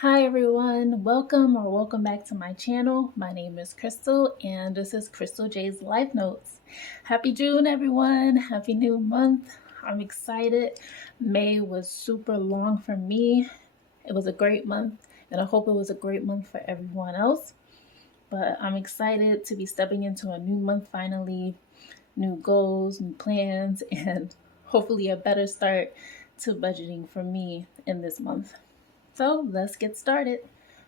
Hi everyone, welcome back to my channel. My name is Crystal and this is Crystal J's Life Notes. Happy June everyone, happy new month. I'm excited. May was super long for me. It was a great month and I hope it was a great month for everyone else. But I'm excited to be stepping into a new month finally, new goals, new plans, and hopefully a better start to budgeting for me in this month. So let's get started.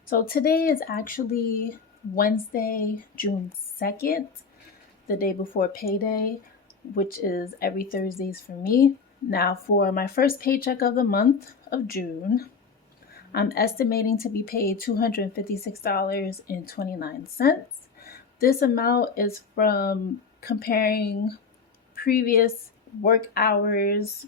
So today is actually Wednesday, June 2nd, the day before payday, which is every Thursdays for me. Now for my first paycheck of the month of June, I'm estimating to be paid $256.29. This amount is from comparing previous work hours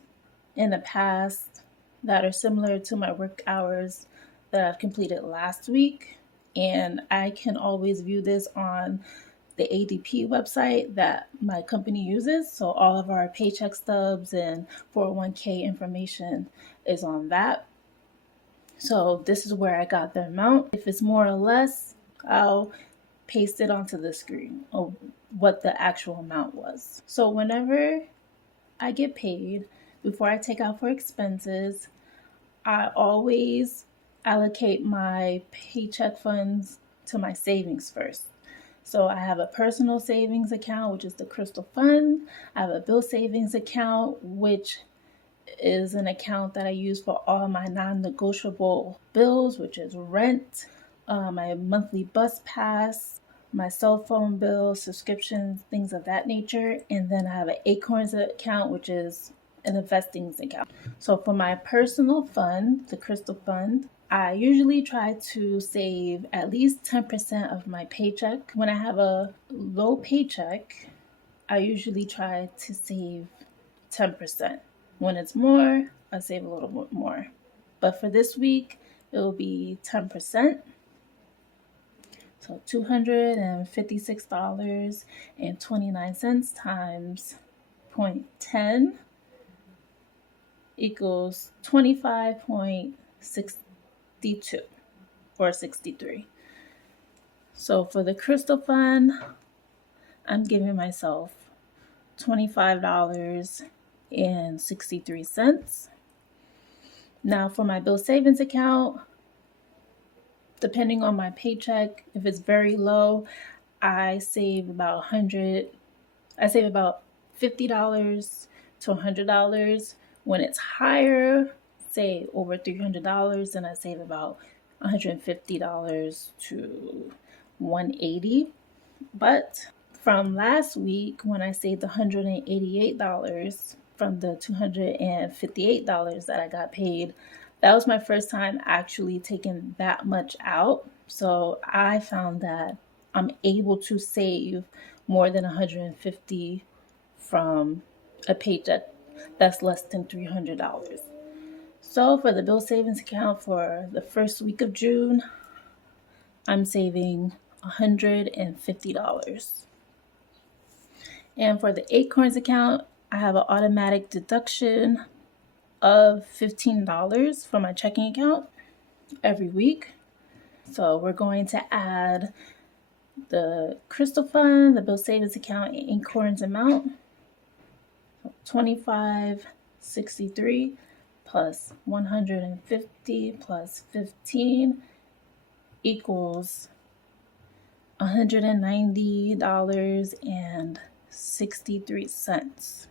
in the past that are similar to my work hours that I've completed last week. And I can always view this on the ADP website that my company uses. So all of our paycheck stubs and 401k information is on that. So this is where I got the amount. If it's more or less, I'll paste it onto the screen of what the actual amount was. So whenever I get paid, before I take out for expenses, I always allocate my paycheck funds to my savings first. So I have a personal savings account, which is the Crystal Fund. I have a bill savings account, which is an account that I use for all my non-negotiable bills, which is rent, my monthly bus pass, my cell phone bill, subscriptions, things of that nature. And then I have an Acorns account, which is an investing account. So for my personal fund, the Crystal Fund, I usually try to save at least 10% of my paycheck. When I have a low paycheck, I usually try to save 10%. When it's more, I save a little bit more. But for this week, it will be 10%. So $256.29 times 0.10 equals 25.62 or 63. So for the Crystal Fund, I'm giving myself $25.63. Now for my bill savings account, depending on my paycheck, if it's very low, I save about $50 to $100. When it's higher, say over $300, then I save about $150 to $180. But from last week, when I saved $188 from the $258 that I got paid, that was my first time actually taking that much out. So I found that I'm able to save more than $150 from a paycheck that's less than $300. So for the bill savings account for the first week of June, I'm saving $150. And for the Acorns account, I have an automatic deduction of $15 from my checking account every week. So we're going to add the Crystal Fund, the bill savings account, and Acorns amount. $25.63 plus $150 plus 15 equals $190.63.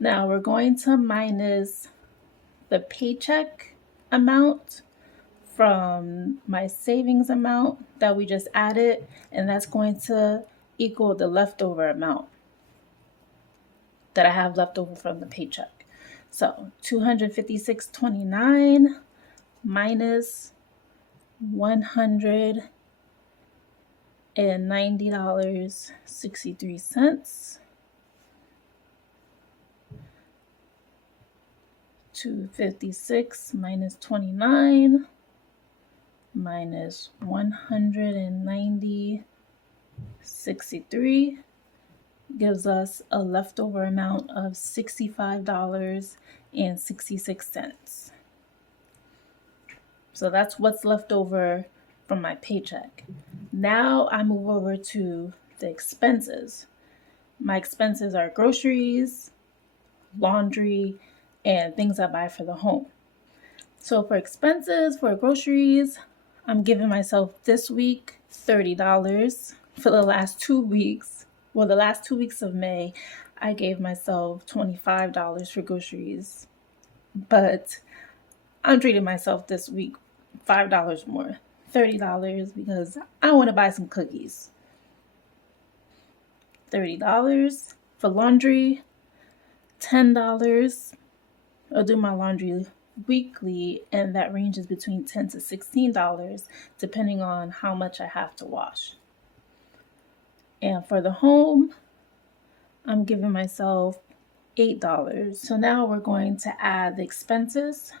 Now we're going to minus the paycheck amount from my savings amount that we just added, and that's going to equal the leftover amount that I have left over from the paycheck. So $256.29 minus $190.63. 256 minus 29 minus 190.63 gives us a leftover amount of $65.82. and 66 cents. So that's what's left over from my paycheck. Now I move over to the expenses. My expenses are groceries, laundry, and things I buy for the home. So for expenses, for groceries, I'm giving myself this week $30. For the last 2 weeks, well, the last 2 weeks of May, I gave myself $25 for groceries. But I'm treating myself this week $5 more, $30, because I want to buy some cookies. $30 for laundry, $10. I'll do my laundry weekly, and that ranges between $10 to $16 depending on how much I have to wash. And for the home, I'm giving myself $8. So now we're going to add the expenses.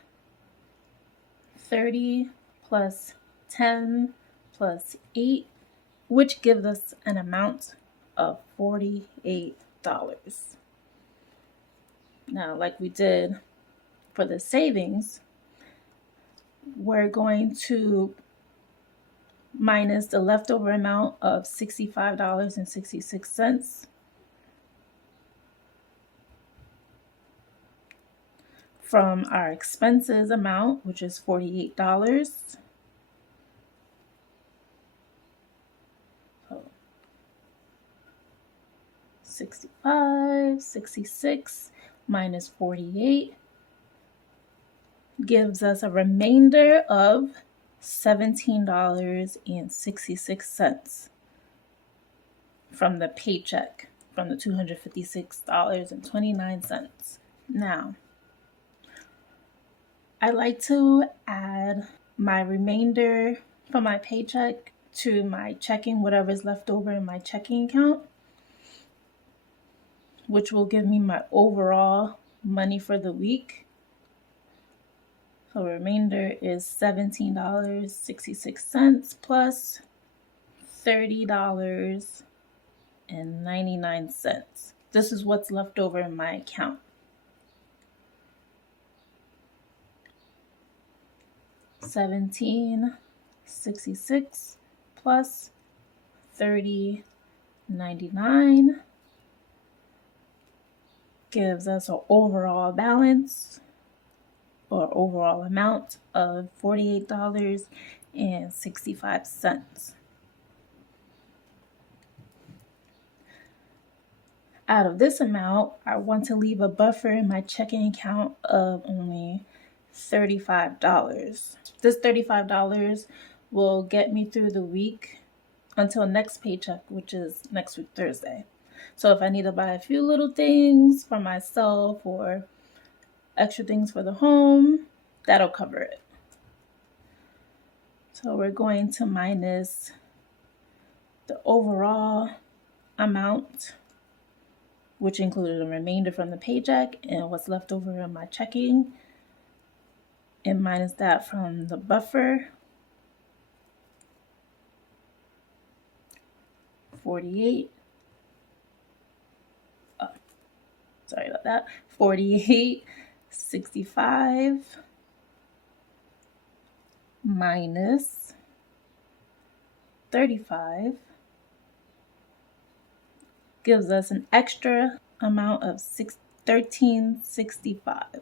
30 plus 10 plus 8, which gives us an amount of $48. Now, like we did for the savings, we're going to minus the leftover amount of $65.66 from our expenses amount, which is $48. So 65, 66 minus 48 gives us a remainder of $17.66 from the paycheck, from the $256.29. Now, I like to add my remainder from my paycheck to my checking, whatever's left over in my checking account, which will give me my overall money for the week. So the remainder is $17.66 plus $30.99. This is what's left over in my account. $17.66 plus $30.99 gives us an overall balance or overall amount of $48.65. Out of this amount, I want to leave a buffer in my checking account of only $35. This $35 will get me through the week until next paycheck, which is next week, Thursday. So if I need to buy a few little things for myself or extra things for the home, that'll cover it. So we're going to minus the overall amount, which included a remainder from the paycheck and what's left over in my checking, and minus that from the buffer, 48. Oh, sorry about that. 48.65 minus 35 gives us an extra amount of $13.65.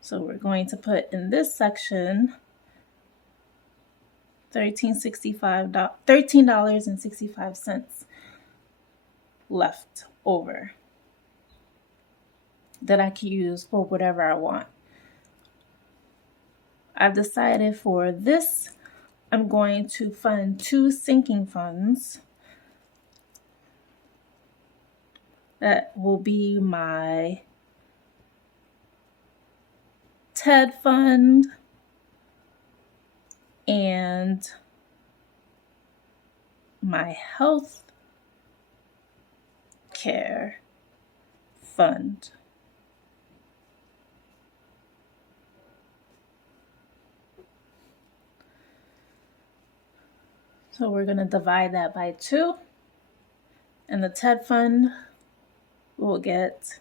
So we're going to put in this section $13.65 left over that I can use for whatever I want. I've decided for this, I'm going to fund 2 sinking funds. That will be my TED fund and my health care fund. So we're going to divide that by 2, and the TED fund will get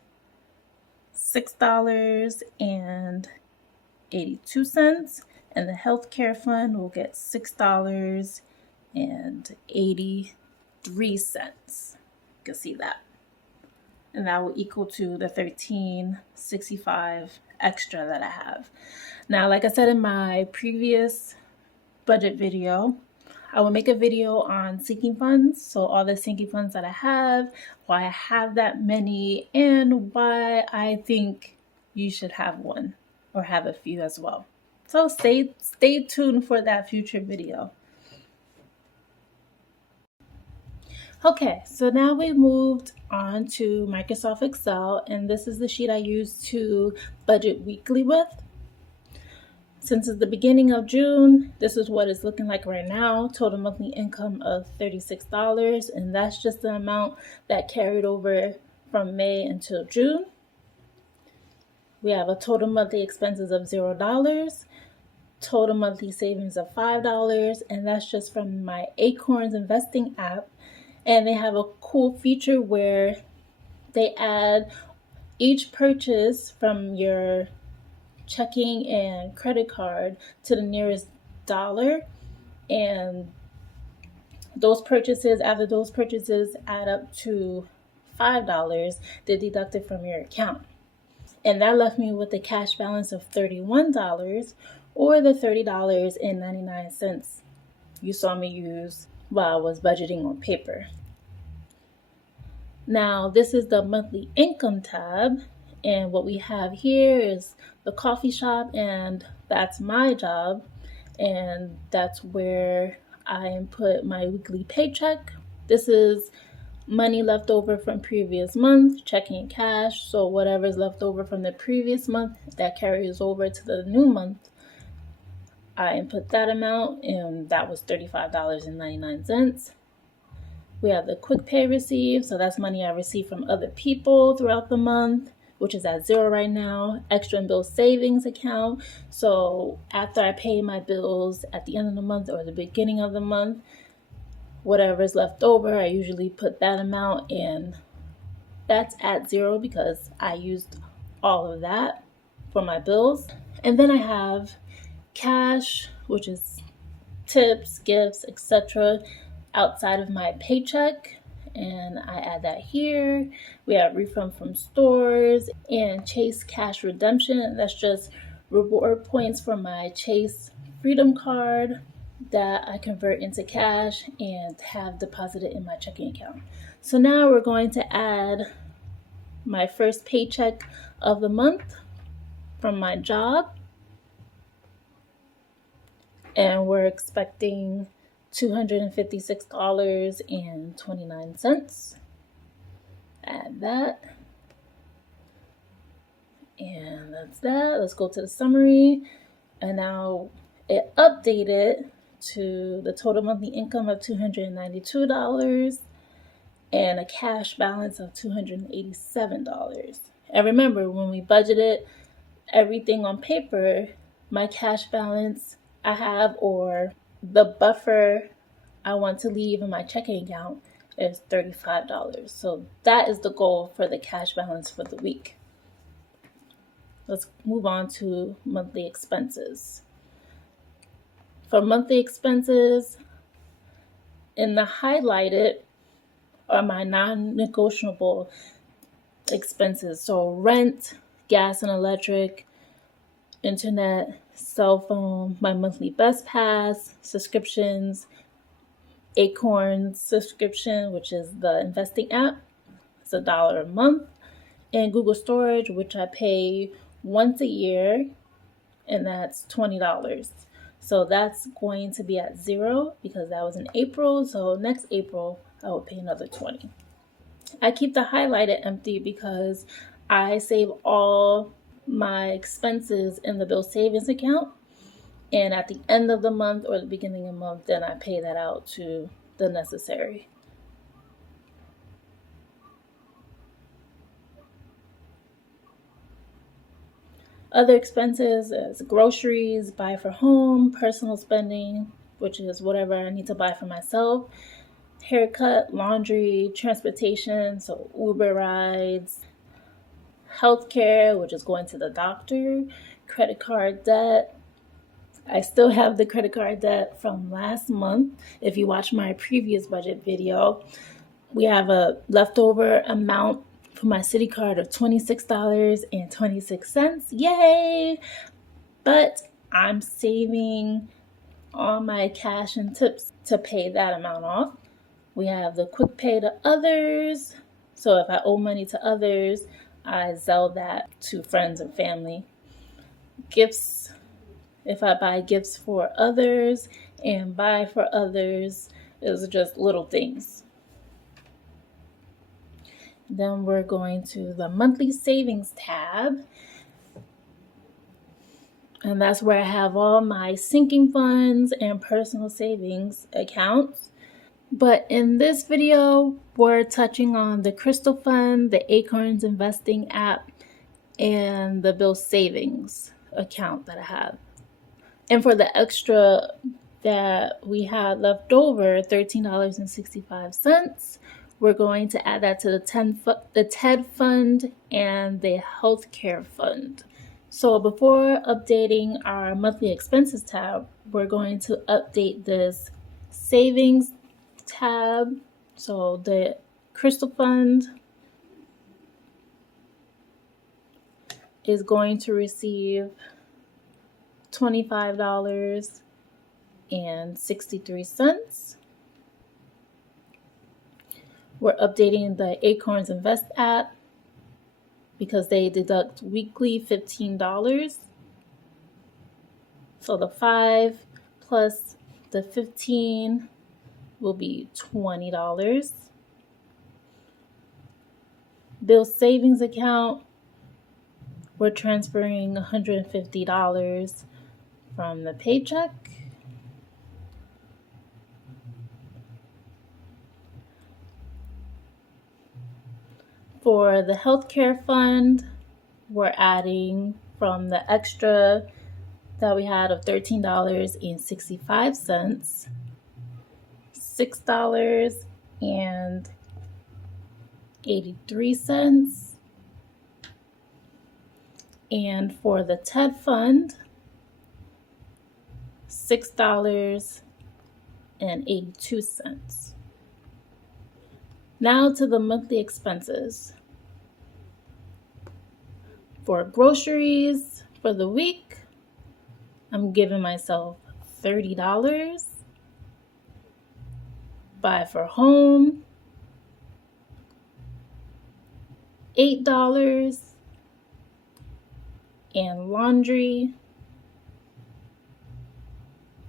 $6.82, and the healthcare fund will get $6.83. You can see that. And that will equal to the $13.65 extra that I have. Now, like I said in my previous budget video, I will make a video on sinking funds. So all the sinking funds that I have, why I have that many, and why I think you should have one or have a few as well. So stay tuned for that future video. Okay, so now we moved on to Microsoft Excel, and this is the sheet I use to budget weekly with. Since it's the beginning of June, this is what it's looking like right now. Total monthly income of $36, and that's just the amount that carried over from May until June. We have a total monthly expenses of $0, total monthly savings of $5, and that's just from my Acorns investing app. And they have a cool feature where they add each purchase from your checking and credit card to the nearest dollar, and those purchases, after those purchases add up to $5, they deduct it from your account. And that left me with a cash balance of $31, or the $30.99 you saw me use while I was budgeting on paper. Now, this is the monthly income tab, and what we have here is the coffee shop, and that's my job, and that's where I input my weekly paycheck. This is money left over from previous month, checking and cash, so whatever's left over from the previous month that carries over to the new month, I input that amount, and that was $35.99. We have the quick pay received, so that's money I receive from other people throughout the month, which is at $0 right now. Extra and bill savings account, so after I pay my bills at the end of the month or the beginning of the month, whatever is left over, I usually put that amount in. That's at $0 because I used all of that for my bills. And then I have cash, which is tips, gifts, etc., outside of my paycheck, and I add that here. We have refund from stores and Chase cash redemption. That's just reward points for my Chase Freedom card that I convert into cash and have deposited in my checking account. So now we're going to add my first paycheck of the month from my job, and we're expecting $256.29. Add that. And that's that. Let's go to the summary. And now it updated to the total monthly income of $292 and a cash balance of $287. And remember, when we budgeted everything on paper, my cash balance I have, or the buffer I want to leave in my checking account, is $35. So that is the goal for the cash balance for the week. Let's move on to monthly expenses. For monthly expenses, in the highlighted are my non-negotiable expenses. So rent, gas and electric, internet, cell phone, my monthly bus pass, subscriptions, Acorns subscription, which is the investing app. It's $1 a month. And Google Storage, which I pay once a year, and that's $20. So that's going to be at $0 because that was in April. So next April, I will pay another $20. I keep the highlighted empty because I save all my expenses in the bill savings account, and at the end of the month or the beginning of the month, then I pay that out to the necessary. Other expenses is groceries, buy for home, personal spending, which is whatever I need to buy for myself, haircut, laundry, transportation, so Uber rides, healthcare, which is going to the doctor, credit card debt. I still have the credit card debt from last month. If you watch my previous budget video, we have a leftover amount for my city card of $26.26. Yay! But I'm saving all my cash and tips to pay that amount off. We have the quick pay to others. So if I owe money to others, I Zelle that to friends and family. Gifts, if I buy gifts for others and buy for others, it's just little things. Then we're going to the monthly savings tab. And that's where I have all my sinking funds and personal savings accounts. But in this video, we're touching on the Crystal Fund, the Acorns Investing app, and the Bill Savings account that I have. And for the extra that we had left over, $13.65, we're going to add that to the TED Fund and the Healthcare Fund. So before updating our monthly expenses tab, we're going to update this savings tab. So the Crystal Fund is going to receive $25.63. We're updating the Acorns Invest app because they deduct weekly $15. So the 5 plus the 15 will be $20. Bill Savings account, we're transferring $150 from the Paycheck. For the Healthcare Fund, we're adding from the extra that we had of $13.65, $6.83. And for the TED Fund, $6.82. Now to the monthly expenses. For groceries for the week, I'm giving myself $30. Buy for home, $8. And laundry,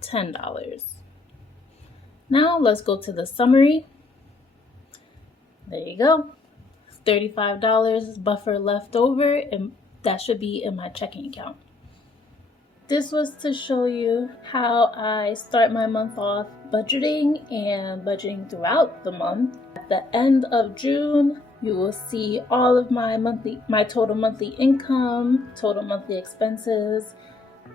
$10. Now let's go to the summary. There you go. $35 buffer left over, and that should be in my checking account. This was to show you how I start my month off budgeting and budgeting throughout the month. At the end of June, you will see all of my total monthly income, total monthly expenses,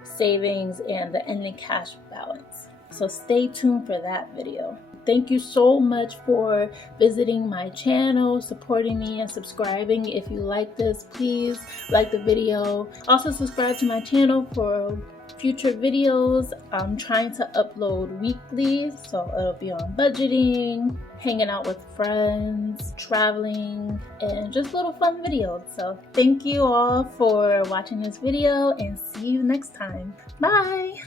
savings, and the ending cash balance. So stay tuned for that video. Thank you so much for visiting my channel, supporting me, and subscribing. If you like this, please like the video. Also subscribe to my channel for future videos. I'm trying to upload weekly, so it'll be on budgeting, hanging out with friends, traveling, and just little fun videos. So thank you all for watching this video, and see you next time. Bye!